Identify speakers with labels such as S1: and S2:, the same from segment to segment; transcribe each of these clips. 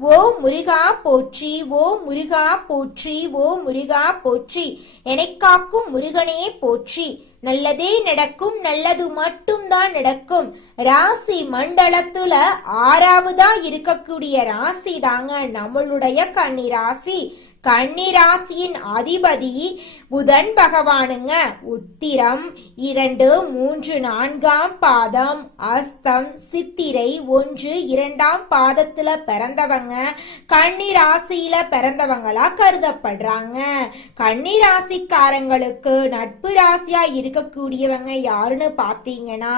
S1: ஓ முருகா போற்றி ஓ முருகா போற்றி ஓ முருகா போற்றி. எனைக்காக்கும் முருகனே போற்றி. நல்லதே நடக்கும் நல்லது மட்டும்தான் நடக்கும். ராசி மண்டலத்துல ஆறாவதா இருக்கக்கூடிய ராசி தாங்க நம்மளுடைய கன்னி ராசி கண்ணிராசியின் அதிபதி புதன் பகவானுங்க. உத்திரம் இரண்டு மூன்று நான்காம் பாதம். அஸ்தம் சித்திரை ஒன்று இரண்டாம் பாதத்துல பிறந்தவங்க. கண்ணிராசியில பிறந்தவங்களா கருதப்படுறாங்க. கண்ணிராசிக்காரங்களுக்கு நட்பு ராசியா இருக்கக்கூடியவங்க யாருன்னு பாத்தீங்கன்னா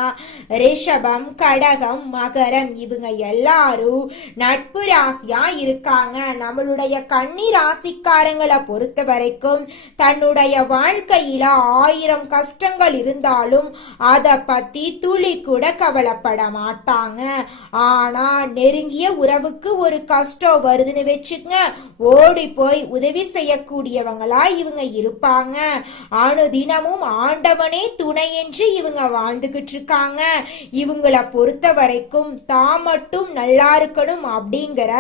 S1: ரிஷபம் கடகம் மகரம் இவங்க எல்லாரும் நட்பு ராசியா இருக்காங்க. நம்மளுடைய கண்ணிராசி ராசிக்காரங்களை பொறுத்த வரைக்கும் தன்னுடைய வாழ்க்கையில ஆயிரம் கஷ்டங்கள் இருந்தாலும் அத பத்தி துளி கூட கவலைப்பட மாட்டாங்க. ஆனா நெருங்கிய உறவுக்கு ஒரு கஷ்டம் வருதுன்னு வச்சுக்கங்க. ஓடி போய் உதவி செய்யக்கூடியவங்களா இவங்க இருப்பாங்க. அனுதினமும் ஆண்டவனே துணை என்று இவங்க வாழ்ந்துகிட்டு இருக்காங்க. இவங்கள பொறுத்த வரைக்கும் தான் மட்டும் நல்லா இருக்கணும் அப்படிங்கிற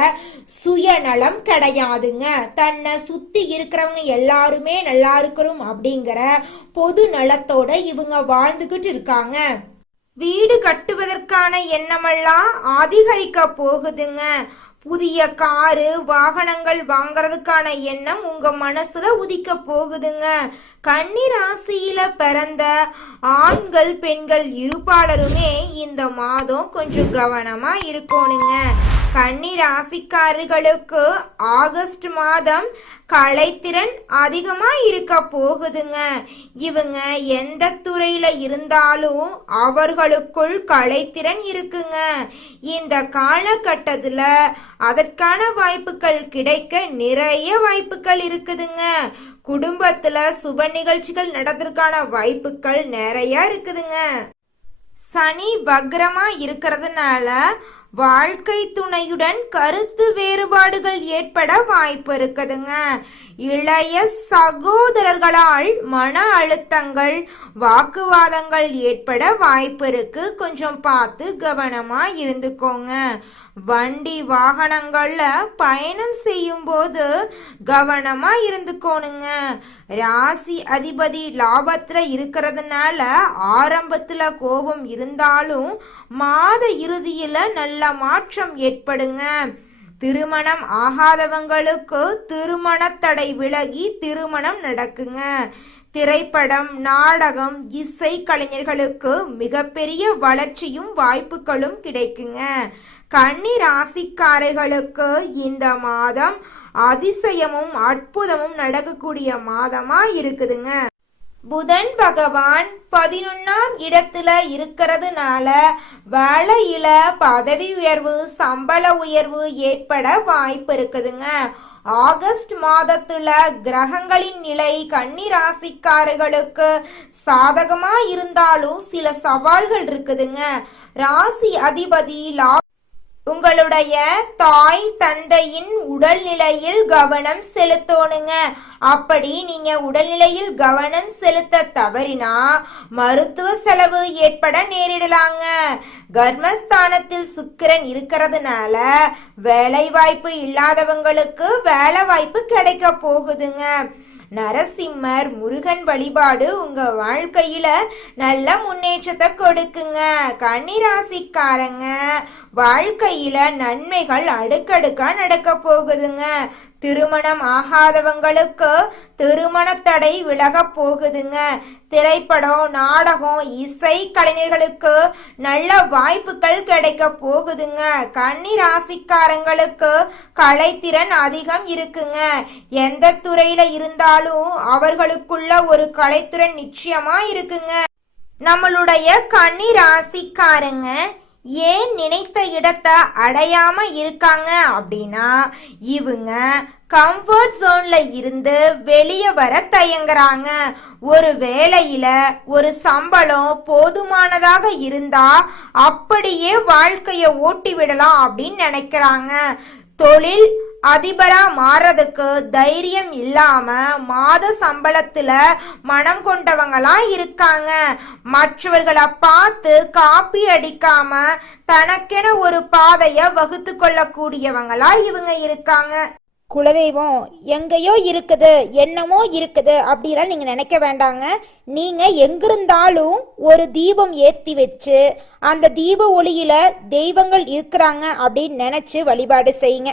S1: சுயநலம் கிடையாதுங்க. தன் தன்னை சுத்தி இருக்கிறவங்க எல்லாருமே நல்லா இருக்கணும் அப்படிங்கிற பொது நலத்தோட இவங்க வாழ்ந்துகிட்டு இருக்காங்க. வீடு கட்டுவதற்கான எண்ணமெல்லாம் அதிகரிக்க போகுதுங்க. புதிய காரு வாகனங்கள் வாங்குறதுக்கான எண்ணம் உங்க மனசுல உதிக்க போகுதுங்க. கன்னி ராசியில பிறந்த ஆண்கள் பெண்கள் இருப்பாளருமே இந்த மாதம் கொஞ்சம் கவனமா இருக்கணுங்க. கன்னி ராசிக்காரர்களுக்கு ஆகஸ்ட் மாதம் கலைத்திறன் அதிகமா இருக்க போகுதுங்க. இவங்க எந்த துறையில இருந்தாலும் அவர்களுக்குள் கலைத்திறன் இருக்குங்க. இந்த காலகட்டத்துல அதற்கான வாய்ப்புகள் கிடைக்க நிறைய வாய்ப்புகள் இருக்குதுங்க. குடும்பத்துல சுப நிகழ்ச்சிகள் நடத்துறதுக்கான வாய்ப்புகள் நிறைய இருக்குதுங்க. சனி வக்ரமா இருக்கிறதுனால வாழ்க்கை துணையுடன் கருத்து வேறுபாடுகள் ஏற்பட வாய்ப்பு இருக்குதுங்க. இளைய சகோதரர்களால் மன அழுத்தங்கள் வாக்குவாதங்கள் ஏற்பட வாய்ப்பு இருக்கு. கொஞ்சம் பார்த்து கவனமா இருந்துக்கோங்க. வண்டி வாகனங்கள்ல பயணம் செய்யும் போது கவனமா இருந்துக்கோணுங்க. ராசி அதிபதி லாபத்துல இருக்கிறதுனால ஆரம்பத்துல கோபம் இருந்தாலும் மாத இறுதியில நல்ல மாற்றம் ஏற்படுங்க. திருமணம் ஆகாதவங்களுக்கு திருமண தடை விலகி திருமணம் நடக்குங்க. திரைப்படம் நாடகம் இசை கலைஞர்களுக்கு மிகப்பெரிய வளர்ச்சியும் வாய்ப்புகளும் கிடைக்குங்க. கன்னி ராசிக்காரர்களுக்கு இந்த மாதம் அதிசயமும் அற்புதமும் நடக்கக்கூடிய மாதமா இருக்குதுங்க. புதன் பகவான் பதினொன்னாம் இடத்துல இருக்கிறதுனால வேலையில பதவி உயர்வு சம்பள உயர்வு ஏற்பட வாய்ப்பு இருக்குதுங்க. ஆகஸ்ட் மாதத்துல கிரகங்களின் நிலை கன்னி ராசிக்காரர்களுக்கு சாதகமா இருந்தாலும் சில சவால்கள் இருக்குதுங்க. ராசி அதிபதி லா உங்களுடைய தாய் தந்தையின் உடல்நிலையில் கவனம் செலுத்தணுங்க. அப்படி நீங்க உடல்நிலையில் கவனம் செலுத்த தவறினா மருத்துவ செலவு ஏற்பட நேரிடலாங்க. கர்மஸ்தானத்தில் சுக்கிரன் இருக்கிறதுனால வேலை வாய்ப்பு இல்லாதவங்களுக்கு வேலை வாய்ப்பு கிடைக்க போகுதுங்க. நரசிம்மர் முருகன் வழிபாடு உங்க வாழ்க்கையில நல்ல முன்னேற்றத்தை கொடுக்குங்க. கன்னிராசிக்காரங்க வாழ்க்கையில நன்மைகள் அடுக்கடுக்கா நடக்க போகுதுங்க. திருமணம் ஆகாதவங்களுக்கு திருமண தடை விலக போகுதுங்க. திரைப்படம் நாடகம் இசை கலைஞர்களுக்கு நல்ல வாய்ப்புகள் கிடைக்க போகுதுங்க. கன்னி ராசிக்காரங்களுக்கு கலைத்திறன் அதிகம் இருக்குங்க. எந்த துறையில இருந்தாலும் அவர்களுக்குள்ள ஒரு கலைத்திறன் நிச்சயமா இருக்குங்க. நம்மளுடைய கன்னி ராசிக்காரங்க ஏன் நினைத்த இடத்தை அடையாம இருக்காங்க அப்படின்னா இவங்க கம்ஃபர்ட் ஜோன்ல இருந்து வெளியே வர தயங்குறாங்க. ஒரு வேலையில ஒரு சம்பளம் போதுமானதாக இருந்தா அப்படியே வாழ்க்கைய ஓட்டி விடலாம் அப்படின்னு நினைக்கிறாங்க. தொழில் அதிபரா மாறதுக்கு தைரியம் இல்லாம மாத சம்பளத்துல மனம் கொண்டவங்களா இருக்காங்க. மற்றவர்களை பார்த்து காப்பி அடிக்காம தனக்கென ஒரு பாதைய வகுத்து கொள்ளக்கூடியவங்களா இவங்க இருக்காங்க.
S2: குலதெய்வம் எங்கேயோ இருக்குது என்னமோ இருக்குது அப்படிலாம் நீங்கள் நினைக்க வேண்டாங்க. நீங்கள் எங்கிருந்தாலும் ஒரு தீபம் ஏற்றி வச்சு அந்த தீப ஒளியில் தெய்வங்கள் இருக்கிறாங்க அப்படின்னு நினச்சி வழிபாடு செய்யுங்க.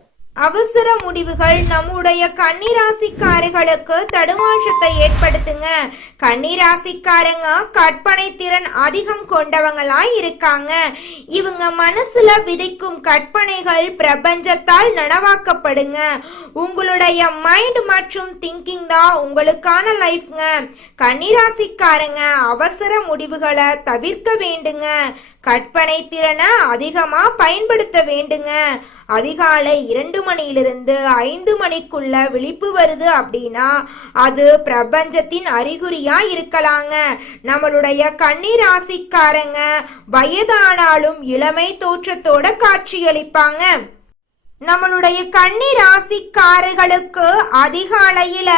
S1: அவசர முடிவுகள் நம்முடைய கன்னிராசிக்காரர்களுக்கு தடுமாற்றத்தை ஏற்படுத்துங்க. கன்னிராசிக்காரங்க கற்பனை திறன் அதிகம் கொண்டவங்களா இருக்காங்க. இவங்க மனசுல விதைக்கும் கற்பனைகள் பிரபஞ்சத்தால் நனவாக்கப்படுங்க. உங்களுடைய மைண்ட் மற்றும் திங்கிங் தான் உங்களுக்கான லைஃப்ங்க கன்னிராசிக்காரங்க அவசர முடிவுகளை தவிர்க்க வேண்டுங்க. கற்பனை திறனை அதிகமா பயன்படுத்த வேண்டுங்க. அதிகாலை இரண்டு மணியிலிருந்து ஐந்து மணிக்குள்ள விழிப்பு வருது அப்படின்னா அது பிரபஞ்சத்தின் அறிகுறியா இருக்கலாங்க. நம்மளுடைய கண்ணீர் ராசிக்காரங்க வயதானாலும் இளமை தோற்றத்தோட காட்சியளிப்பாங்க. நம்மளுடைய கன்னி ராசிக்காரர்களுக்கு அதிகாலையில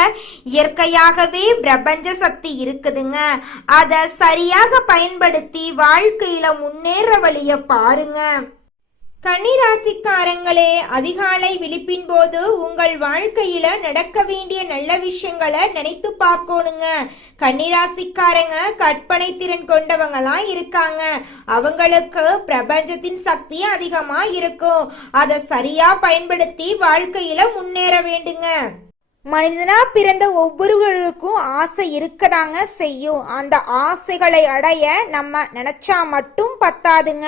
S1: இயற்கையாகவே பிரபஞ்ச சக்தி இருக்குதுங்க. அதை சரியாக பயன்படுத்தி வாழ்க்கையில முன்னேற வழிய பாருங்க. கன்னிராசிக்காரங்களே அதிகாலை விழிப்பின் போது உங்கள் வாழ்க்கையில நடக்க வேண்டிய நல்ல விஷயங்களை நினைத்து பார்க்கணுங்க. கன்னிராசிக்காரங்க கற்பனை திறன் கொண்டவங்களா இருக்காங்க. அவங்களுக்கு பிரபஞ்சத்தின் சக்தி அதிகமா இருக்கும். அதை சரியா பயன்படுத்தி வாழ்க்கையில முன்னேற வேண்டுங்க.
S2: மனிதனா பிறந்த ஒவ்வொருவருக்கும் ஆசை இருக்கதாங்க செய்யும். அந்த ஆசைகளை அடைய நம்ம நினைச்சா மட்டும் பத்தாதுங்க.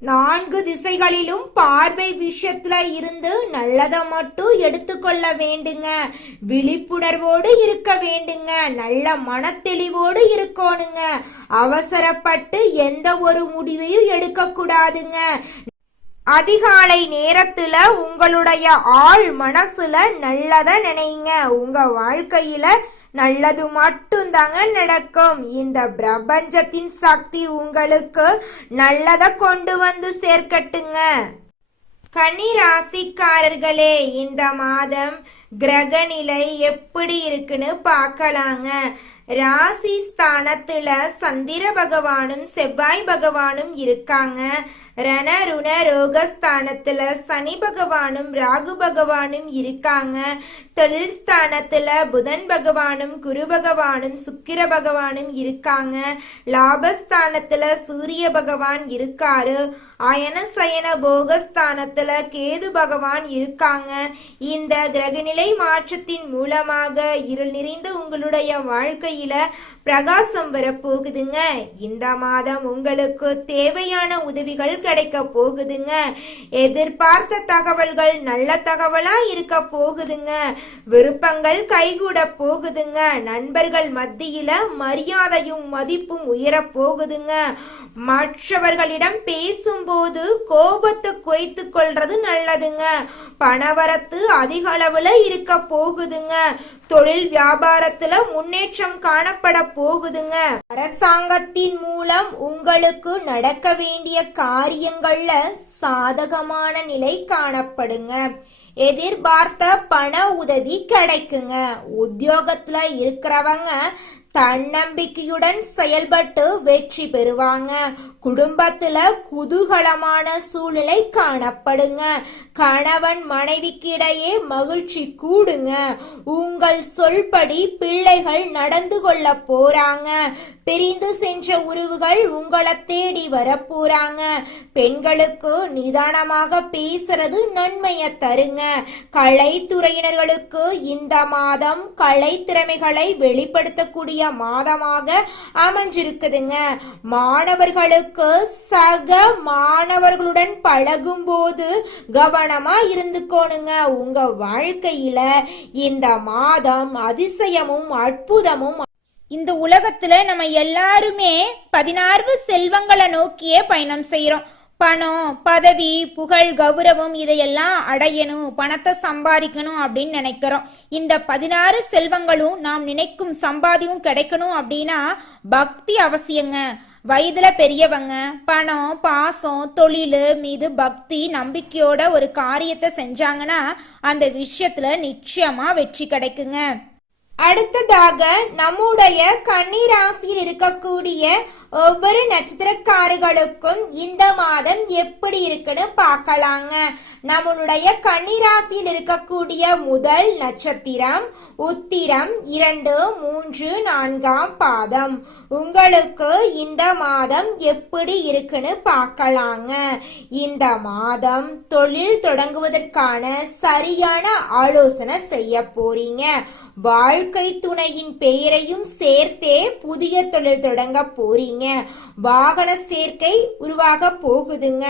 S1: நான்கு திசைகளிலும் பார்வை விஷயத்துல இருந்து நல்லதை மட்டும் எடுத்துக்கொள்ள வேண்டுங்க. விழிப்புணர்வோடு இருக்க வேண்டுங்க. நல்ல மனத்தெளிவோடு இருக்கணுங்க. அவசரப்பட்டு எந்த ஒரு முடிவையும் எடுக்க கூடாதுங்க அதிகாலை நேரத்துல உங்களுடைய ஆள் மனசுல நல்லத நினைங்க. உங்க வாழ்க்கையில நல்லது மட்டும்தாங்க நடக்கும். இந்த பிரபஞ்சத்தின் சக்தி உங்களுக்கு நல்லத கொண்டு வந்து சேர்க்கட்டுங்க. கனி ராசிக்காரர்களே இந்த மாதம் கிரக நிலை எப்படி இருக்குன்னு பார்க்கலாங்க. ராசி ஸ்தானத்துல சந்திர பகவானும் செவ்வாய் பகவானும் இருக்காங்க. ரணருண ரோகஸ்தானத்துல சனி பகவானும் ராகு பகவானும் இருக்காங்க. தொழில் ஸ்தானத்துல புதன் பகவானும் குரு பகவானும் சுக்கிர பகவானும் இருக்காங்க. லாபஸ்தானத்துல சூரிய பகவான் இருக்காரு. அயன சயன போகஸ்தானத்துல கேது பகவான் இருக்காங்க. இந்த கிரகநிலை மாற்றத்தின் மூலமாக இருள் நிறைந்த உங்களுடைய வாழ்க்கையில பிரகாசம் வரப்போகுதுங்க. இந்த மாதம் உங்களுக்கு தேவையான உதவிகள் கிடைக்க போகுதுங்க. எதிர்பார்த்த தகவல்கள் நல்ல தகவலா இருக்க போகுதுங்க. விருப்பங்கள் கைகூட போகுதுங்க. நண்பர்கள் மத்தியில மரியாதையும் மதிப்பும் உயரப் போகுதுங்க. மற்றவர்களிடம் பேசும் போது கோபத்தை குறைத்து கொள்றது நல்லதுங்க. பணவரத்து அதிக அளவுல இருக்க போகுதுங்க. தொழில் வியாபாரத்துல முன்னேற்றம் காணப்பட போகுதுங்க. அரசாங்கத்தின் மூலம் உங்களுக்கு நடக்க வேண்டிய காரியங்கள்ல சாதகமான நிலை காணப்படுங்க. எதிர்பார்த்த பண உதவி கிடைக்குங்க. உத்தியோகத்துல இருக்கிறவங்க தன்னம்பிக்கையுடன் செயல்பட்டு வெற்றி பெறுவாங்க. குடும்பத்துல குதூகலமான சூழ்நிலை காணப்படுங்க. கணவன் மனைவிக்கு இடையே மகிழ்ச்சி கூடுங்க. உங்கள் சொல்படி பிள்ளைகள் நடந்து கொள்ள போறாங்க. பிரிந்து சென்ற உறவுகள் உங்களை தேடி வர போறாங்க. பெண்களுக்கு நிதானமாக பேசுறது நன்மையை தருங்க. கலைத்துறையினர்களுக்கு இந்த மாதம் கலை திறமைகளை வெளிப்படுத்தக்கூடிய மாதமாக அமைஞ்சிருக்குதுங்க. மாணவர்களுக்கு சக மாணவர்களுடன் பழகும் போது கவனமா இருந்துக்கோணுங்க. உங்க வாழ்க்கையில இந்த மாதம் அதிசயமும் அற்புதமும்
S2: இந்த உலகத்துல நம்ம எல்லாருமே பதினாறு செல்வங்களை நோக்கியே பயணம் செய்யறோம் பணம் பதவி புகழ் கௌரவம் இதையெல்லாம் அடையணும் பணத்தை சம்பாதிக்கணும் அப்படின்னு நினைக்கிறோம். இந்த பதினாறு செல்வங்களும் நாம் நினைக்கும் சம்பாதியும் கிடைக்கணும் அப்படின்னா பக்தி அவசியங்க. வயதுல பெரியவங்க பணம் பாசம் தொழில் மீது பக்தி நம்பிக்கையோட ஒரு காரியத்தை செஞ்சாங்கன்னா அந்த விஷயத்துல நிச்சயமா வெற்றி கிடைக்குங்க.
S1: அடுத்ததாக நம்முடைய கன்னிராசியில் இருக்கக்கூடிய ஒவ்வொரு நட்சத்திரக்காரர்களுக்கும் இந்த மாதம் எப்படி இருக்குன்னு பார்க்கலாங்க. நம்மளுடைய கன்னிராசியில் இருக்கக்கூடிய முதல் நட்சத்திரம் உத்திரம் இரண்டு மூன்று நான்காம் பாதம். உங்களுக்கு இந்த மாதம் எப்படி இருக்குன்னு பார்க்கலாங்க. இந்த மாதம் தொழில் தொடங்குவதற்கான சரியான ஆலோசனை செய்ய போறீங்க. வாழ்க்கை துணையின் பெயரையும் சேர்த்தே புதிய தொழில் தொடங்க போறீங்க. வாகன சேர்க்கை உருவாக போகுதுங்க.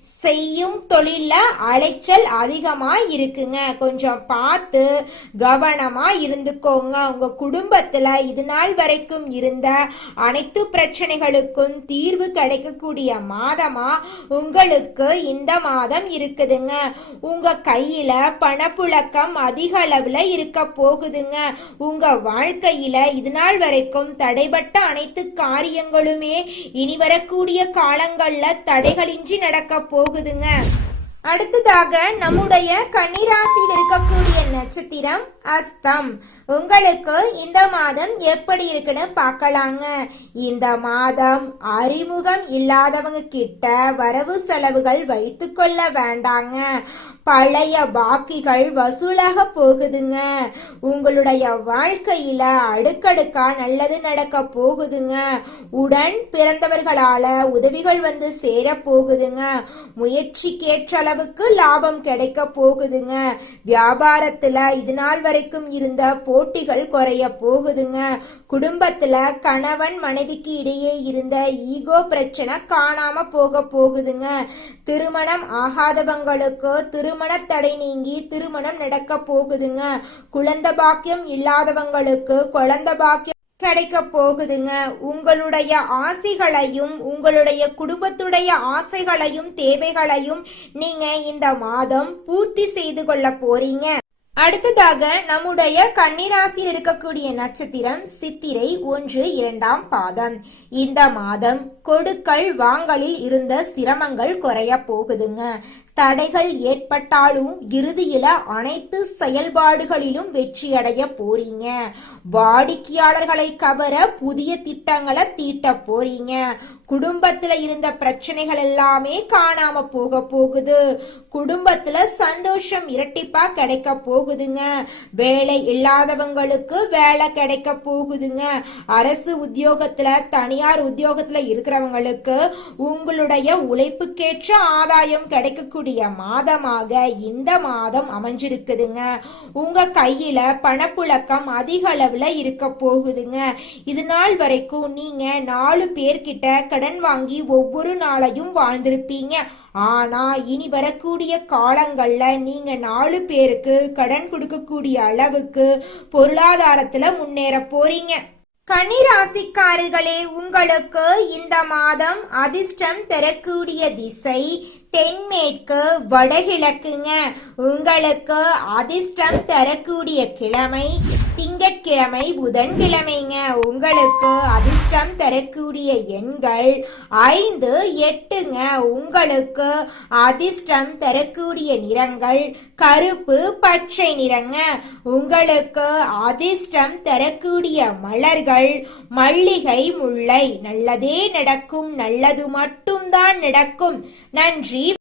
S1: செய்யும் தொழிலில் அலைச்சல் அதிகமா இருக்குங்க. கொஞ்சம் பார்த்து கவனமா இருந்துக்கோங்க. உங்க குடும்பத்துல இது நாள் வரைக்கும் இருந்த அனைத்து பிரச்சனைகளுக்கும் தீர்வு கிடைக்கக்கூடிய மாதமா உங்களுக்கு இந்த மாதம் இருக்குதுங்க. உங்க கையில பணப்புழக்கம் அதிக அளவுல இருக்க போகுதுங்க. உங்க வாழ்க்கையில இது நாள் வரைக்கும் தடைபட்ட அனைத்து காரியங்களும் இனி வரக்கூடிய காலங்கள்ல தடைகளின்றி நடக்க போகுதுங்க. அடுத்ததாக நம்முடைய கன்னிராசியில் இருக்கக்கூடிய நட்சத்திரம் அஸ்தம். உங்களுக்கு இந்த மாதம் எப்படி இருக்குன்னு பார்க்கலாங்க. இந்த மாதம் அறிமுகம் இல்லாதவங்க கிட்ட வரவு செலவுகள் வைத்துக்கொள்ள வேண்டாங்க. பழைய பாக்கிகள் வசூலாக போகுதுங்க. உங்களுடைய வாழ்க்கையில அடுக்கடுக்கா நல்லது நடக்க போகுதுங்க. உடன் பிறந்தவர்களால உதவிகள் வந்து சேர போகுதுங்க. முயற்சிக்கேற்ற அளவுக்கு லாபம் கிடைக்க போகுதுங்க. வியாபாரத்துல இது நாள் வரைக்கும் இருந்த போட்டிகள் குறைய போகுதுங்க. குடும்பத்துல கணவன் மனைவிக்கு இடையே இருந்த ஈகோ பிரச்சனை காணாம போக போகுதுங்க. திருமணம் ஆகாதவங்களுக்கு திருமண தடை நீங்கி திருமணம் நடக்க போகுதுங்க. குழந்தை பாக்கியம் இல்லாதவங்களுக்கு குழந்தை பாக்கியம் கிடைக்க போகுதுங்க. உங்களுடைய ஆசைகளையும் உங்களுடைய குடும்பத்துடைய ஆசைகளையும் தேவைகளையும் நீங்க இந்த மாதம் பூர்த்தி செய்து கொள்ள போறீங்க. அடுத்ததாக நம்முடைய கன்னிராசியில் இருக்கக்கூடிய நட்சத்திரம் சித்திரை ஒன்று இரண்டாம் பாதம். இந்த மாதம் கொடுக்கல் வாங்கலில் இருந்த சிரமங்கள் குறைய போகுதுங்க. தடைகள் ஏற்பட்டாலும் இறுதியில அனைத்து செயல்பாடுகளிலும் வெற்றியடைய போறீங்க. வாடிக்கையாளர்களை கவர புதிய திட்டங்களை தீட்ட போறீங்க. குடும்பத்துல இருந்த பிரச்சனைகள் எல்லாமே காணாம போக போகுது. குடும்பத்துல சந்தோஷம் இரட்டிப்பா கிடைக்க போகுதுங்க. வேலை இல்லாதவங்களுக்கு வேலை கிடைக்க போகுதுங்க. அரசு உத்தியோகத்துல தனியார் உத்தியோகத்துல இருக்கிறவங்களுக்கு உங்களுடைய உழைப்புக்கேற்ற ஆதாயம் கிடைக்கக்கூடிய மாதமாக இந்த மாதம் அமைஞ்சிருக்குதுங்க. உங்க கையில பணப்புழக்கம் அதிக அளவுல இருக்க போகுதுங்க. இது நாள் வரைக்கும் நீங்க நாலு பேர்கிட்ட கடன் வாங்கி ஒவ்வொரு நாளையும் வாழ்ந்திருப்பீங்க. ஆனா இனி வரக்கூடிய காலங்கள்ல நீங்க நாலு பேருக்கு கடன் கொடுக்கக்கூடிய அளவுக்கு பொருளாதாரத்துல முன்னேற போறீங்க. கன்னிராசிக்காரர்களே உங்களுக்கு இந்த மாதம் அதிர்ஷ்டம் தரக்கூடிய திசை தென்மேற்கு வடகிழக்குங்க. உங்களுக்கு அதிர்ஷ்டம் தரக்கூடிய கிழமை திங்கட்கிழமை புதன்கிழமைங்க. உங்களுக்கு அதிர்ஷ்டம் தரக்கூடிய எண்கள் ஐந்து எட்டுங்க. உங்களுக்கு அதிர்ஷ்டம் தரக்கூடிய நிறங்கள் கருப்பு பச்சை நிறங்க. உங்களுக்கு அதிர்ஷ்டம் தரக்கூடிய மலர்கள் மல்லிகை முல்லை. நல்லதே நடக்கும் நல்லது மட்டும்தான் நடக்கும். நன்றி.